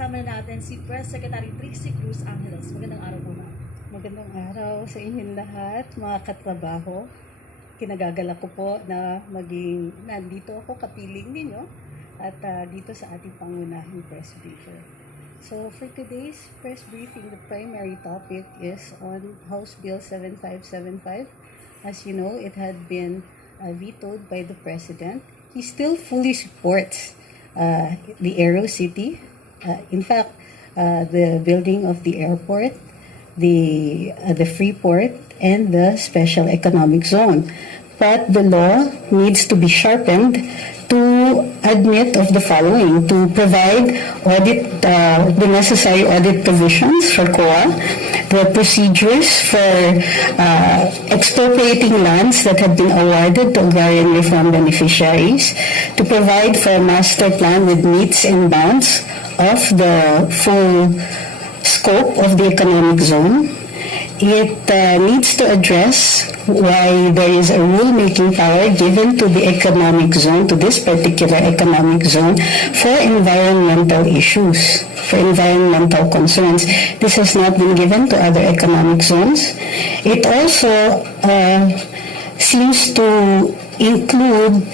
kasama natin si Press Secretary Trixie Cruz Angeles. Magandang araw po, ma'am. Magandang araw sa inyong lahat, mga katrabaho. Kinagagala ko po na maging nandito ako kapiling ninyo at dito sa ating pangunahing press briefer. So for today's press briefing, the primary topic is on House Bill 7575. As you know, it had been vetoed by the President. He still fully supports the Araw City. In fact, the building of the airport, the free port, and the special economic zone. But the law needs to be sharpened to admit of the following: to provide the necessary audit provisions for COA, the procedures for expropriating lands that have been awarded to agrarian reform beneficiaries, to provide for a master plan with metes and bounds of the full scope of the economic zone. It needs to address why there is a rulemaking power given to the economic zone, to this particular economic zone, for environmental issues, for environmental concerns. This has not been given to other economic zones. It also seems to include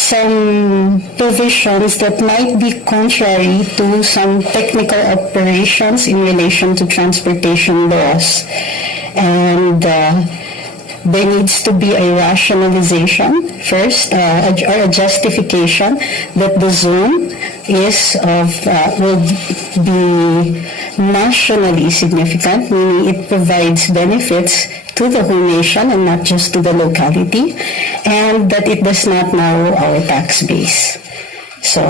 some provisions that might be contrary to some technical operations in relation to transportation laws. And there needs to be a rationalization first, or a justification that the zone will be nationally significant, meaning it provides benefits to the whole nation and not just to the locality, and that it does not narrow our tax base. So,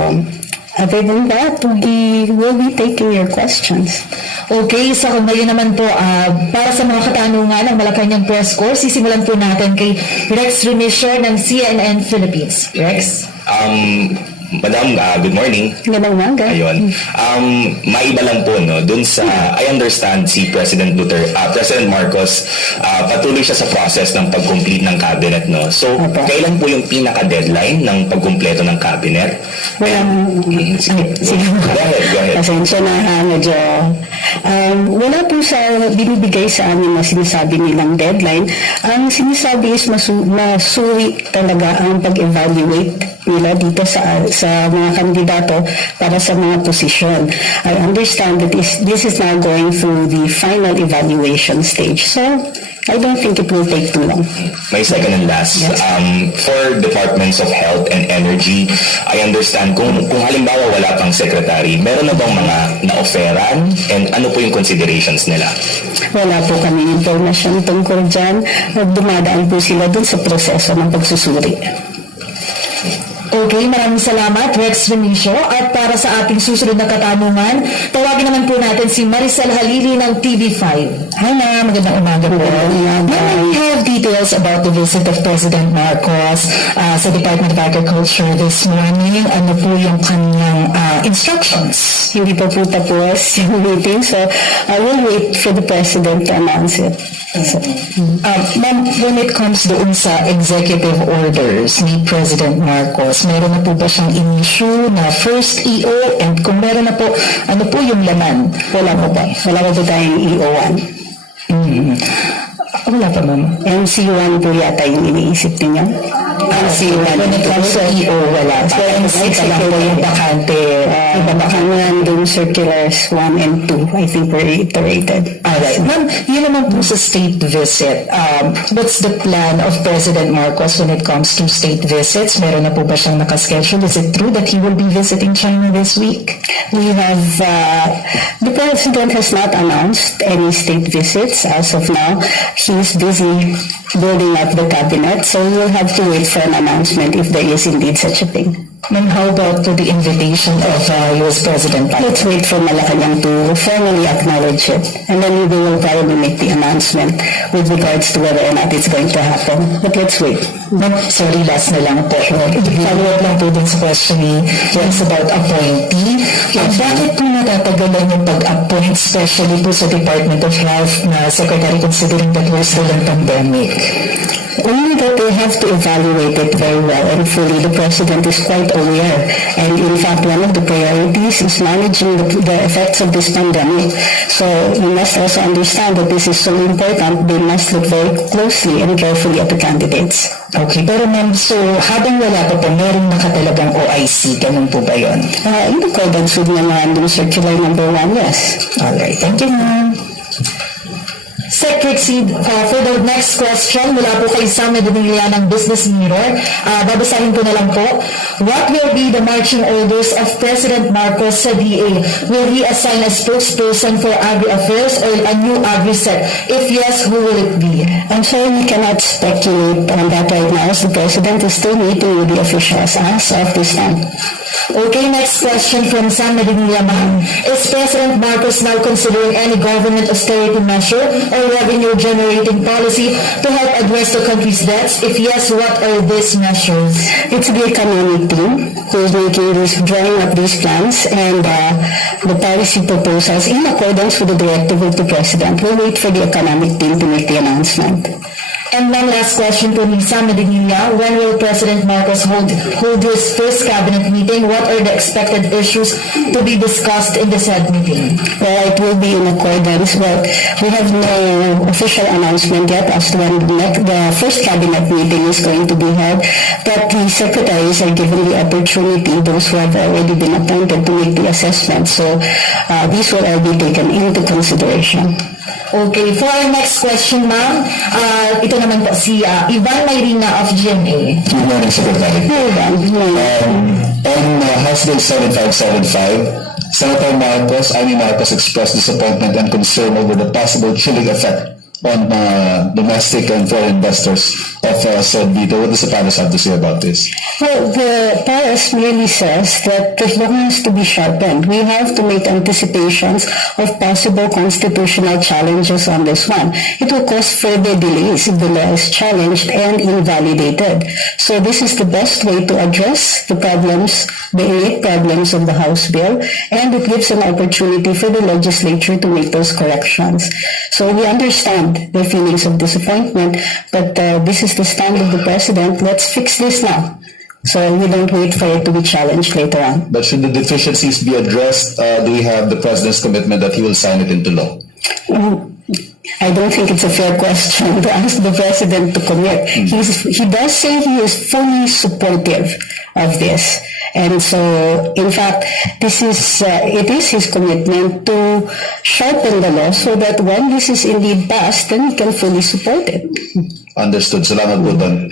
other than that, we will be taking your questions. Okay, so ngayon naman po, para sa mga katanungan ng Malacanang Press Corps, sisimulan po natin kay Rex Remisher ng CNN Philippines. Rex? Madam, good morning. Magandang umaga. Ayun. Maiba lang po, no, dun sa, I understand si President Marcos, patuloy siya sa process ng pag-complete ng cabinet, no? So, kailan po yung pinaka-deadline ng pagkumpleto ng cabinet? Well, Go ahead. Pasensya na, medyo wala po sa binibigay sa amin na sinasabi nilang deadline. Ang sinasabi is masuri talaga ang pag-evaluate nila dito sa mga kandidato para sa mga posisyon. I understand that this is now going through the final evaluation stage. So, I don't think it will take too long. My second and last, yes. For departments of health and energy, I understand kung halimbawa wala pang secretary, meron na bang mga na-offeran and ano po yung considerations nila? Wala po kami information tungkol dyan. Dumadaan po sila dun sa proseso ng pagsusuri. Okay, maraming salamat, Rex Remisher. At para sa ating susunod na katanungan, tawagin naman po natin si Maricel Halili ng TV5. Hi ma'am, magandang umaga po. We have details about the visit of President Marcos sa Department of Agriculture this morning. Ano po yung kanyang instructions? Hindi pa po tapos yung meeting, so I will wait for the President to announce it. Ma'am, when it comes doon sa executive orders ni President Marcos, meron na po ba siyang in-issue na first EO, and kung meron na po, ano po yung laman? Wala po ba? Wala po tayong EO1. Wala pa, ma'am. MC1 po yata yung iniisip niyo. MC1. When it comes to EO, wala. So, MC pa lang po yung bakante. Ibabakangan dun circulars 1 and 2, I think were reiterated. Alright. Ma'am, yun naman po sa state visit. What's the plan of President Marcos when it comes to state visits? Meron na po ba siyang nakaschedule? Is it true that he will be visiting China this week? We have, the President has not announced any state visits as of now. He's busy building up the cabinet, so we'll have to wait for an announcement if there is indeed such a thing. Ma'am, how about the invitation of U.S. President Biden? Let's wait for Malacanang to formally acknowledge it, and then we will probably make the announcement with regards to whether or not it's going to happen. But let's wait. Ma'am, sorry, last na lang po. Follow-up lang po din sa question ni Rex about appointee. Bakit po natatagalan yung pag-appoint, especially po sa Department of Health na Secretary, considering that we're still in pandemic? Only that they have to evaluate it very well and fully. The President is quite aware. And in fact, one of the priorities is managing the effects of this pandemic. So we must also understand that this is so important. They must look very closely and carefully at the candidates. Okay, pero ma'am, so habang wala pa po, meron na ka talagang OIC, ganun po ba yun? In accordance with Memorandum Circular number 1, yes. Alright, thank you ma'am. Sec Trixie, for the next question, mula po kay Sam Medinilla ng Business Mirror. Babasahin ko na lang po. What will be the marching orders of President Marcos sa DA? Will he assign a spokesperson for agri-affairs or a new agri-sec? If yes, who will it be? I'm sorry we cannot speculate on that right now, as the President is still meeting with the officials as of this time. Okay, next question from Sam Medinilla, ma'am. Is President Marcos now considering any government austerity measure or revenue-generating policy to help address the country's debts? If yes, what are these measures? It's the economic team who is drawing up these plans and the policy proposals in accordance with the directive of the President. We'll wait for the economic team to make the announcement. And one last question to Lisa Medinilla. When will President Marcos hold his first cabinet meeting? What are the expected issues to be discussed in the said meeting? Well, it will be in accordance. Well, we have no official announcement yet as to when the first cabinet meeting is going to be held, but the secretaries are given the opportunity, those who have already been appointed, to make the assessment. So these will all be taken into consideration. Okay, for our next question, ma'am, ito naman po si Ivan Mayrina of GMA. Good morning, Secretary. On House Bill 7575, Senator Amy Marcos expressed disappointment and concern over the possible chilling effect on domestic and foreign investors of said veto. What does the palace have to say about this? Well, the palace merely says that the law has to be sharpened. We have to make anticipations of possible constitutional challenges on this one. It will cause further delays if the law is challenged and invalidated. So this is the best way to address the problems, the innate problems of the House bill, and it gives an opportunity for the legislature to make those corrections. So we understand the feelings of disappointment, but this is the stand of the President. Let's fix this now, so we don't wait for it to be challenged later on. But should the deficiencies be addressed, do we have the President's commitment that he will sign it into law? I don't think it's a fair question to ask the President to commit. He does say he is fully supportive of this. And so, in fact, it is his commitment to sharpen the law so that when this is indeed passed, then he can fully support it. Understood. Salamat po doon.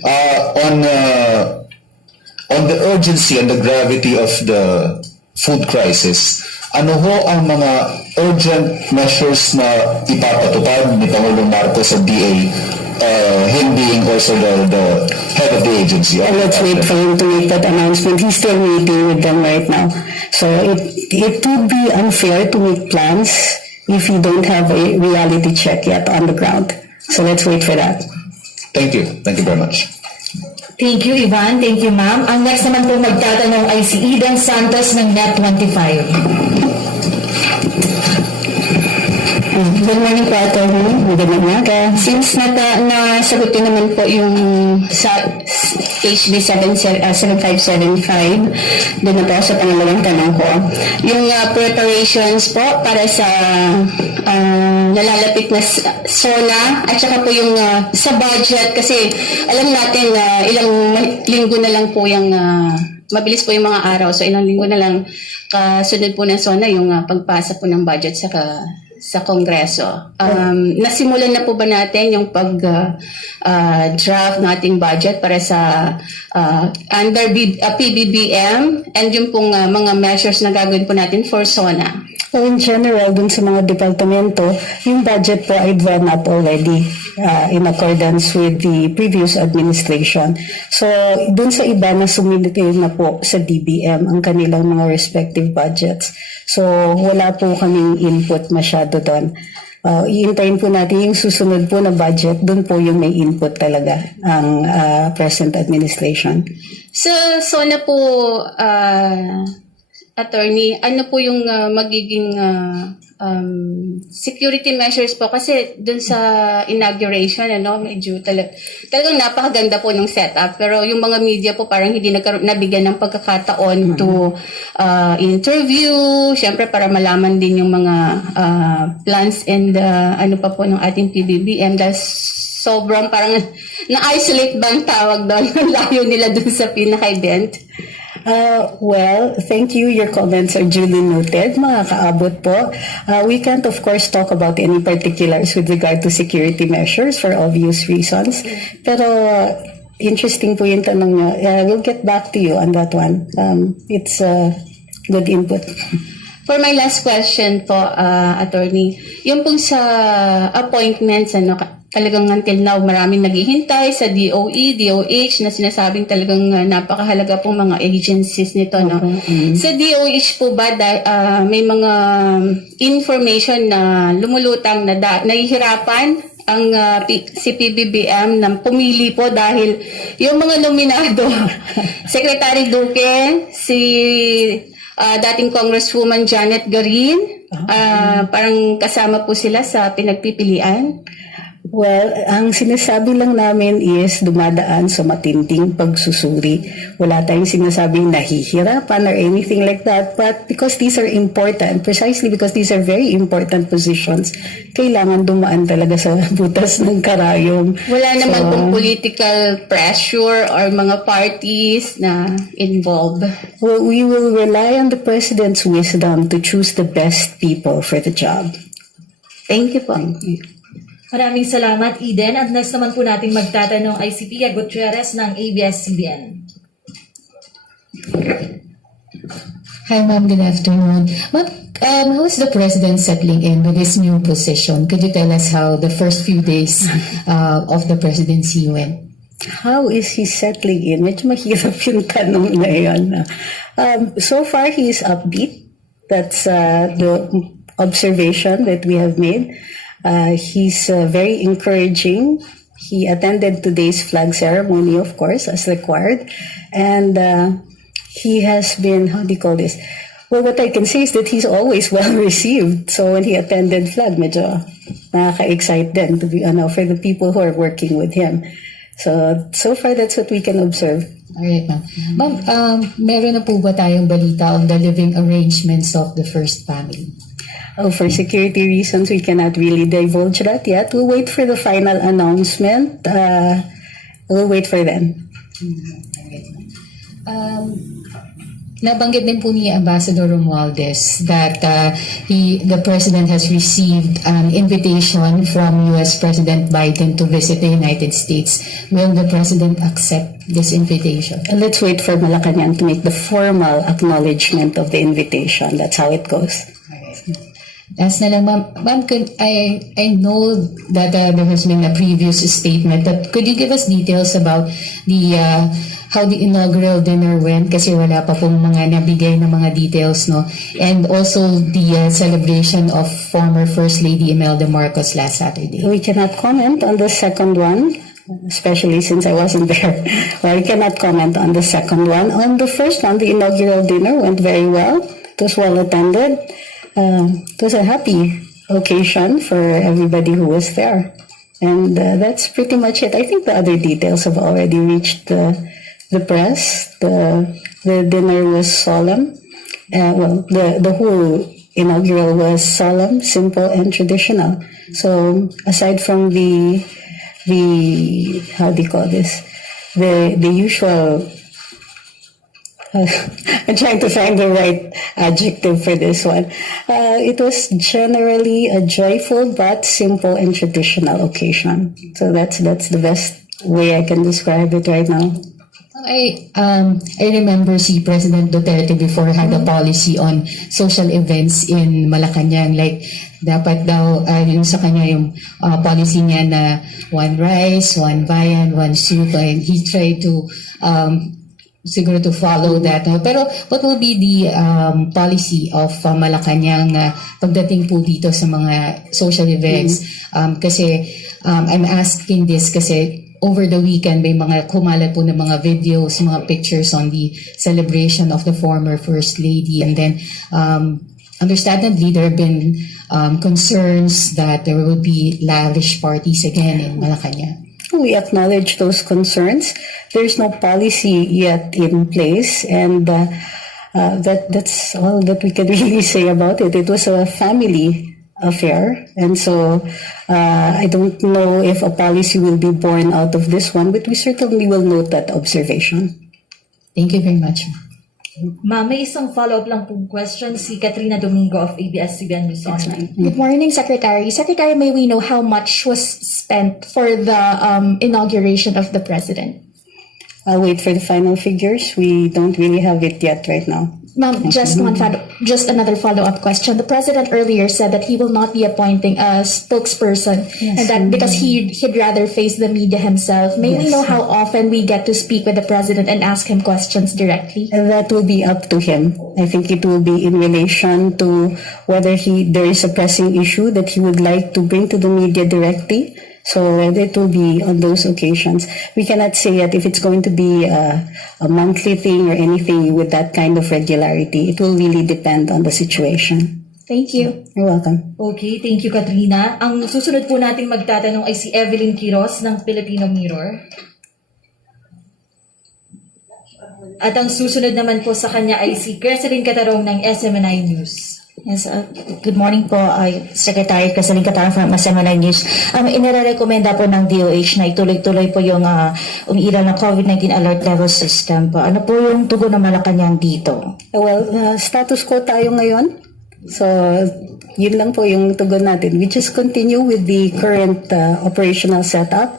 On the urgency and the gravity of the food crisis, ano ho ang mga urgent measures na ipapatupad ni Pangulong Marcos sa DA, him being also the head of the agency? And let's wait for him to make that announcement. He's still meeting with them right now. So it would be unfair to make plans if you don't have a reality check yet on the ground. So let's wait for that. Thank you. Thank you very much. Thank you, Ivan. Thank you, ma'am. Ang next naman po magtatanong ay si Eden Santos ng Net25. Good morning po, Atty. Magandang umaga. Since nasagot ko naman po yung sa HB 7575, doon na po sa pangalawang tanong ko. Yung preparations po para sa nalalapit na SONA at saka po yung sa budget, kasi alam natin ilang linggo na lang po yung mabilis po yung mga araw, so ilang linggo na lang kasunod po ng SONA yung pagpasa po ng budget sa Kongreso. Nasimulan na po ba natin yung pag-draft nating budget para sa under PBBM and yung pong mga measures na gagawin po natin for SONA? So in general, dun sa mga departamento, yung budget po ay drawn up already in accordance with the previous administration. So dun sa iba na sumilip na po sa DBM ang kanilang mga respective budgets. So wala po kaming input masyado doon. I-hintayin po natin yung susunod po na budget, doon po yung may input talaga ang present administration. So SONA po, Attorney, ano po yung magiging security measures po? Kasi dun sa inauguration, medyo talagang napakaganda po ng setup. Pero yung mga media po parang hindi nabigyan ng pagkakataon to interview, syempre para malaman din yung mga plans and ano pa po ng ating PBBM. Dahil sobrang parang na-isolate ba ang tawag doon? Layo nila dun sa pinaka-event. Well, thank you. Your comments are duly noted, mga kaabot po. We can't, of course, talk about any particulars with regard to security measures for obvious reasons. Pero interesting po yung tanong niya. We'll get back to you on that one. It's good input. For my last question po, Attorney, yung pong sa appointments, talagang until now, maraming naghihintay sa DOE, DOH na sinasabing talagang napakahalaga pong mga agencies nito. No? Sa DOH po ba, may mga information na lumulutang na nahihirapan ang si PBBM na pumili po dahil yung mga nominado, Secretary Duque, si dating Congresswoman Janet Garin, parang kasama po sila sa pinagpipilian? Well, ang sinasabi lang namin is dumadaan sa matinding pagsusuri. Wala tayong sinasabing nahihirapan or anything like that. But because these are important, precisely because these are very important positions, kailangan dumaan talaga sa butas ng karayom. Wala naman pong political pressure or mga parties na involved. Well, we will rely on the President's wisdom to choose the best people for the job. Thank you po. Maraming salamat, Eden. At next naman po natin magtatanong ay si Pia Gutierrez ng ABS-CBN. Hi, ma'am. Good afternoon. Ma'am, how is the President settling in with his new position? Could you tell us how the first few days of the presidency went? How is he settling in? Medyo mahirap yung tanong na yun. So far, he is upbeat. That's the observation that we have made. He's very encouraging. He attended today's flag ceremony, of course, as required. And he has been, how do you call this? Well, what I can say is that he's always well received. So when he attended flag, medyo nakaka-excite din to be, for the people who are working with him. So far, that's what we can observe. Alright, ma'am. Ma'am, meron na po ba tayong balita on the living arrangements of the first family? Oh, for security reasons, we cannot really divulge that yet. We'll wait for the final announcement. We'll wait for them. Nabanggit din po ni Ambassador Romualdez that the President has received an invitation from U.S. President Biden to visit the United States. Will the President accept this invitation? Let's wait for Malacanang to make the formal acknowledgement of the invitation. That's how it goes. Last na lang, ma'am. Ma'am, I know that there has been a previous statement, but could you give us details about how the inaugural dinner went? Kasi wala pa pong mga nabigay na mga details, no? And also the celebration of former First Lady Imelda Marcos last Saturday. We cannot comment on the second one, especially since I wasn't there. Well, I cannot comment on the second one. On the first one, the inaugural dinner went very well. It was well attended. It was a happy occasion for everybody who was there. And that's pretty much it. I think the other details have already reached the press. The dinner was solemn. The whole inaugural was solemn, simple, and traditional. So aside from the how do you call this? The usual. I'm trying to find the right adjective for this one. It was generally a joyful but simple and traditional occasion. So that's the best way I can describe it right now. I remember si President Duterte before had a policy on social events in Malacanang, like dapat daw yung sa kanya yung policy niya na one rice, one viand, one soup, and he tried to siguro to follow that. Pero what will be the policy of Malacanang pagdating po dito sa mga social events? Kasi I'm asking this kasi over the weekend may mga kumalat po ng mga videos, mga pictures on the celebration of the former First Lady. And then, understandably, there have been concerns that there will be lavish parties again in Malacanang. We acknowledge those concerns. There's no policy yet in place, and that's all that we can really say about it. It was a family affair, and so I don't know if a policy will be born out of this one, but we certainly will note that observation. Thank you very much. Ma'am, may isang follow-up lang pong question si Katrina Domingo of ABS-CBN News Online. Good morning, Secretary. Secretary, may we know how much was spent for the inauguration of the President? I'll wait for the final figures. We don't really have it yet right now. Ma'am, just another follow-up question. The President earlier said that he will not be appointing a spokesperson, and that because he'd rather face the media himself. May we know how often we get to speak with the President and ask him questions directly? And that will be up to him. I think it will be in relation to whether there is a pressing issue that he would like to bring to the media directly. So it will be on those occasions. We cannot say yet if it's going to be a monthly thing or anything with that kind of regularity. It will really depend on the situation. Thank you. You're welcome. Okay, thank you, Katrina. Ang susunod po nating magtatanong ay si Evelyn Quiroz ng Filipino Mirror. At ang susunod naman po sa kanya ay si Creseline Catarong ng SMNI News. Yes, good morning po, Secretary Cruz from SMNI News. Inirekomenda po ng DOH na ituloy-tuloy po yung umiiral ng COVID-19 alert level system po. Ano po yung tugon ng Malacanang dito? Well, status quo tayo ngayon. So, yun lang po yung tugon natin. We just continue with the current operational setup,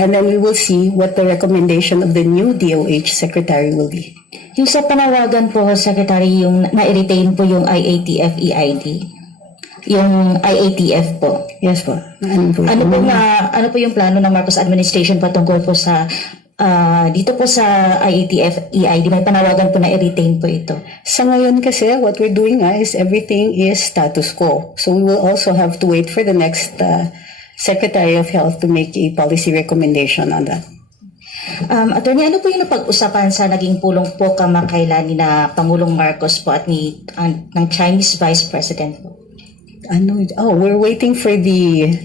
and then we will see what the recommendation of the new DOH Secretary will be. Yung sa panawagan po, Secretary, yung na-retain po yung IATF EID. Yung IATF po. Yes po. Ano po yung plano ng Marcos administration patungkol po sa dito po sa IATF EID? May panawagan po na i-retain po ito. Sa ngayon kasi, what we're doing is everything is status quo. So we will also have to wait for the next Secretary of Health to make a policy recommendation on that. Attorney, ano po yung napag-usapan sa naging pulong po kamakailan ni na Pangulong Marcos po at ng Chinese Vice President po? We're waiting for the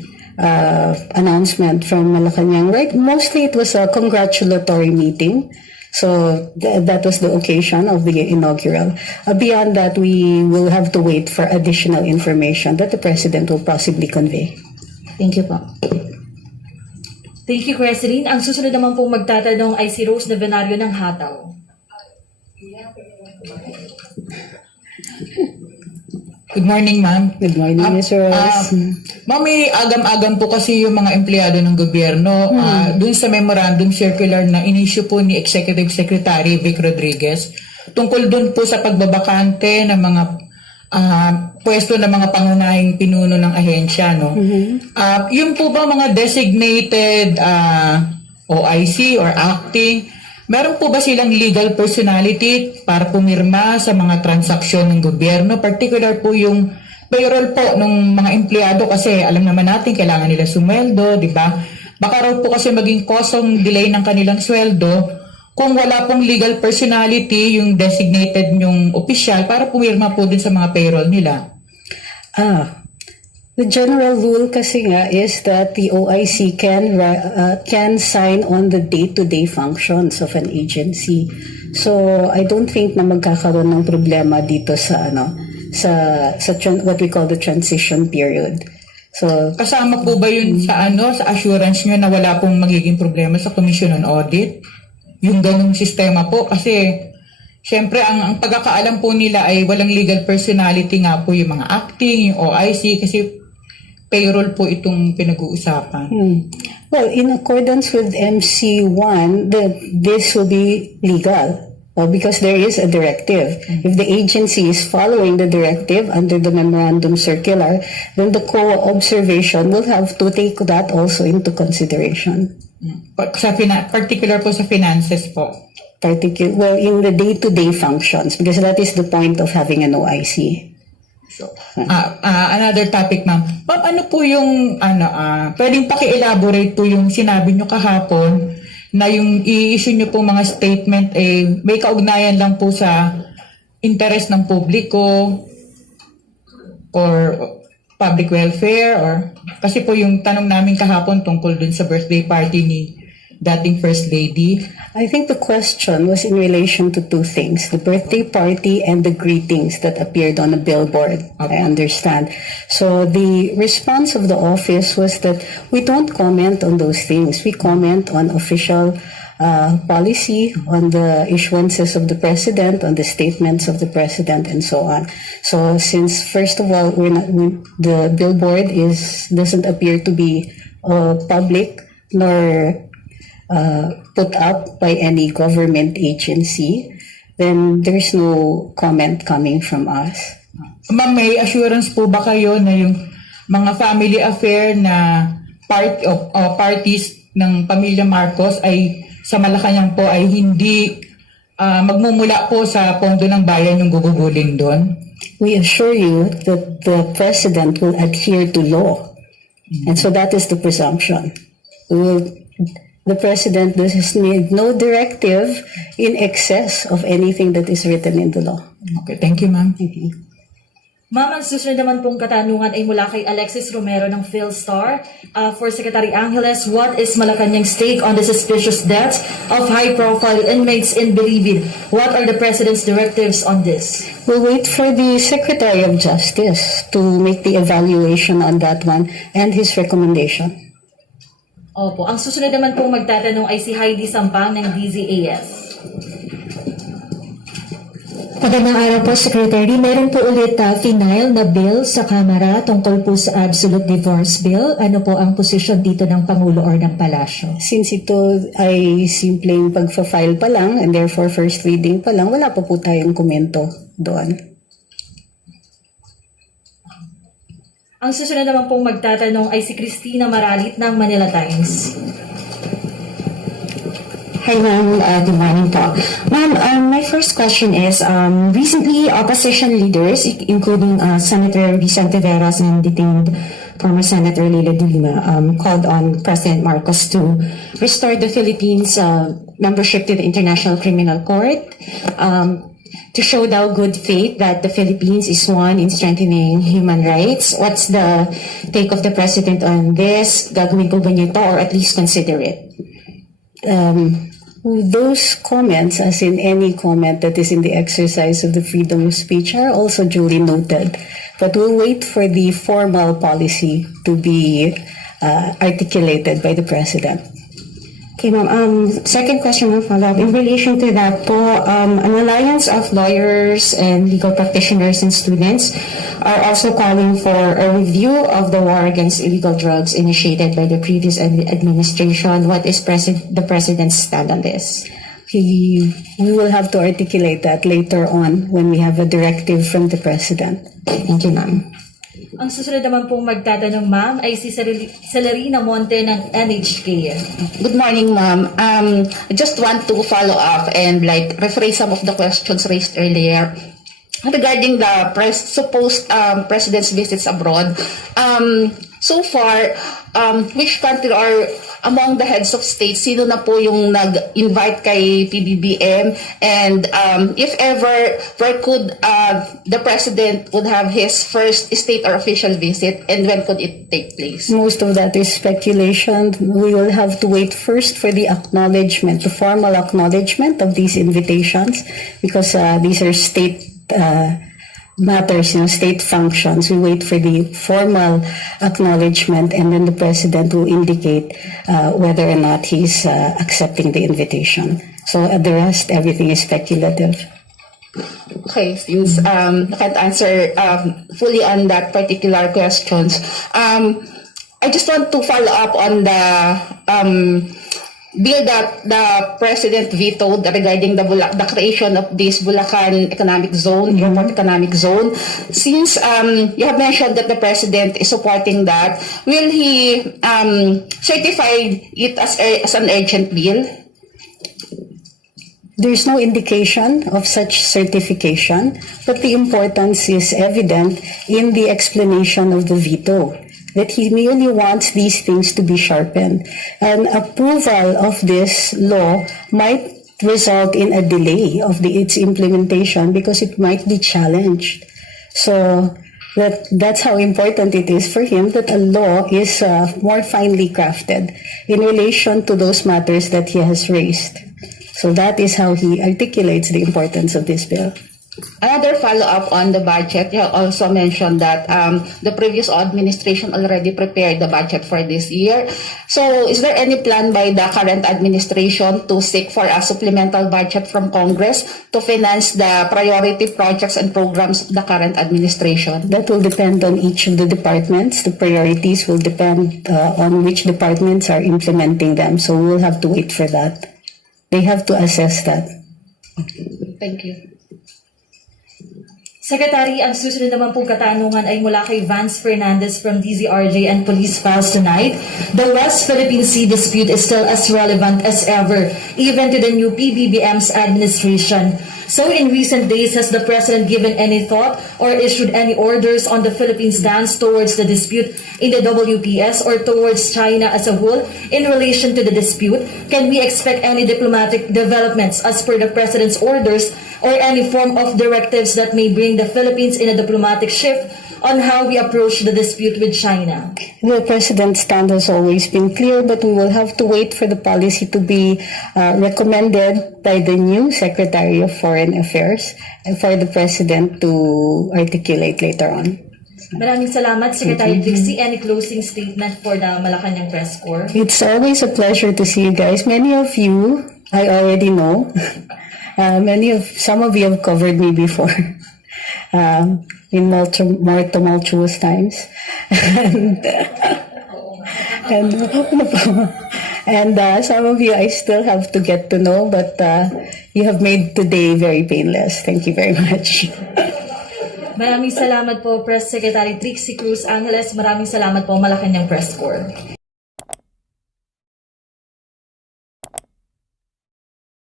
announcement from Malacanang, right? Mostly it was a congratulatory meeting. So that was the occasion of the inaugural. Beyond that, we will have to wait for additional information that the President will possibly convey. Thank you po. Thank you, Creseline. Ang susunod naman pong magtatanong ay si Rose Navenario ng Hataw. Good morning, ma'am. Good morning, Ms. Rose. Ma'am, may agam-agam po kasi yung mga empleyado ng gobyerno dun sa memorandum circular na inisyu po ni Executive Secretary Vic Rodriguez tungkol dun po sa pagbabakante ng mga pwesto ng mga pangunahing pinuno ng ahensya, no? Yung po ba mga designated OIC or acting, meron po ba silang legal personality para pumirma sa mga transaksyon ng gobyerno? Particular po yung payroll po ng mga empleyado kasi alam naman natin kailangan nila sumweldo, di ba? Baka raw po kasi maging kosong delay ng kanilang sweldo kung wala pong legal personality yung designated yung opisyal para pumirma po din sa mga payroll nila. The general rule kasi nga is that the OIC can sign on the day-to-day functions of an agency. So I don't think na magkakaroon ng problema dito sa what we call the transition period. So kasama po ba yun sa sa assurance nyo na wala pong magiging problema sa Commission on Audit? Yung ganung sistema po kasi syempre ang pagkakaalam po nila ay walang legal personality nga po yung mga acting, yung OIC kasi payroll po itong pinag-uusapan. Well, in accordance with MC1, this will be legal because there is a directive. If the agency is following the directive under the memorandum circular, then the COA observation will have to take that also into consideration. Particular po sa finances po. Well, in the day-to-day functions, because that is the point of having an OIC. Another topic, ma'am. Ma'am, ano po yung, pwedeng paki-elaborate po yung sinabi nyo kahapon na yung i-issue nyo po mga statement may kaugnayan lang po sa interest ng publiko or public welfare or kasi po yung tanong namin kahapon tungkol dun sa birthday party ni dating First Lady. I think the question was in relation to two things, the birthday party and the greetings that appeared on a billboard, I understand. So the response of the office was that we don't comment on those things. We comment on official policy, on the issuances of the president, on the statements of the president, and so on. So since, first of all, the billboard doesn't appear to be public nor put up by any government agency, then there's no comment coming from us. Ma'am, may assurance po ba kayo na yung mga family affair na parties ng pamilya Marcos ay sa Malacanang po ay hindi magmumula po sa pondo ng bayan yung gugugulin doon? We assure you that the president will adhere to law. And so that is the presumption. The president does need no directive in excess of anything that is written in the law. Okay, thank you, ma'am. Ma'am, ang susunod naman pong katanungan ay mula kay Alexis Romero ng PhilStar. For Secretary Angeles, what is Malacanang's take on the suspicious deaths of high-profile inmates in Bilibid? What are the President's directives on this? We'll wait for the Secretary of Justice to make the evaluation on that one and his recommendation. Opo. Ang susunod naman pong magtatanong ay si Heidi Sampang ng DZAS. Magandang araw po, Secretary. Meron po ulit final na bill sa Kamara tungkol po sa Absolute Divorce Bill. Ano po ang posisyon dito ng Pangulo or ng Palasyo? Since ito ay simpleng pagfa-file pa lang and therefore first reading pa lang, wala pa po tayong komento doon. Ang susunod naman pong magtatanong ay si Christina Maralit ng Manila Times. Hi ma'am, good morning po. Ma'am, my first question is, recently opposition leaders, including Senator Vicente Veras and detained former Senator Leila de Lima, called on President Marcos to restore the Philippines' membership to the International Criminal Court, to show the good faith that the Philippines is one in strengthening human rights. What's the take of the President on this? Gagawin po ba niyo ito or at least consider it? Those comments, as in any comment that is in the exercise of the freedom of speech, are also duly noted. But we'll wait for the formal policy to be articulated by the President. Okay, ma'am. Second question, ma'am, follow-up. In relation to that po, an alliance of lawyers and legal practitioners and students are also calling for a review of the war against illegal drugs initiated by the previous administration. What is the President's stand on this? We will have to articulate that later on when we have a directive from the President. Thank you, ma'am. Ang susunod naman pong magtatanong, ma'am, ay si Celerina Monte ng NHK. Good morning, ma'am. I just want to follow up and rephrase some of the questions raised earlier regarding the supposed president's visits abroad. So far, which country or among the heads of state, sino na po yung nag-invite kay PBBM? And if ever, where could the president would have his first state or official visit, and when could it take place? Most of that is speculation. We will have to wait first for the acknowledgement, the formal acknowledgement of these invitations, because these are state matters, state functions. We wait for the formal acknowledgement, and then the president will indicate whether or not he's accepting the invitation. So at the rest, everything is speculative. Okay, since I can't answer fully on that particular questions, I just want to follow up on the bill that the president vetoed regarding the creation of this Bulacan economic zone, airport economic zone. Since you have mentioned that the president is supporting that, will he certify it as an urgent bill? There's no indication of such certification, but the importance is evident in the explanation of the veto, that he merely wants these things to be sharpened. And approval of this law might result in a delay of its implementation because it might be challenged. So that's how important it is for him that a law is more finely crafted in relation to those matters that he has raised. So that is how he articulates the importance of this bill. Another follow-up on the budget, you also mentioned that the previous administration already prepared the budget for this year. So is there any plan by the current administration to seek for a supplemental budget from Congress to finance the priority projects and programs of the current administration? That will depend on each of the departments. The priorities will depend on which departments are implementing them. So we'll have to wait for that. They have to assess that. Thank you. Secretary, ang susunod naman pong katanungan ay mula kay Vance Fernandez from DZRJ and Police Files Tonight. The West Philippine Sea dispute is still as relevant as ever, even to the new PBBM's administration. So in recent days, has the President given any thought or issued any orders on the Philippines' stance towards the dispute in the WPS or towards China as a whole in relation to the dispute? Can we expect any diplomatic developments as per the President's orders or any form of directives that may bring the Philippines in a diplomatic shift on how we approach the dispute with China? The President's stand has always been clear, but we will have to wait for the policy to be recommended by the new Secretary of Foreign Affairs and for the President to articulate later on. Maraming salamat, Secretary Trixie. Any closing statement for the Malacanang Press Corps? It's always a pleasure to see you guys. Many of you I already know. Some of you have covered me before in more tumultuous times, and some of you I still have to get to know, but you have made today very painless. Thank you very much. Maraming salamat po, Press Secretary Trixie Cruz Angeles. Maraming salamat po, Malacanang Press Corps.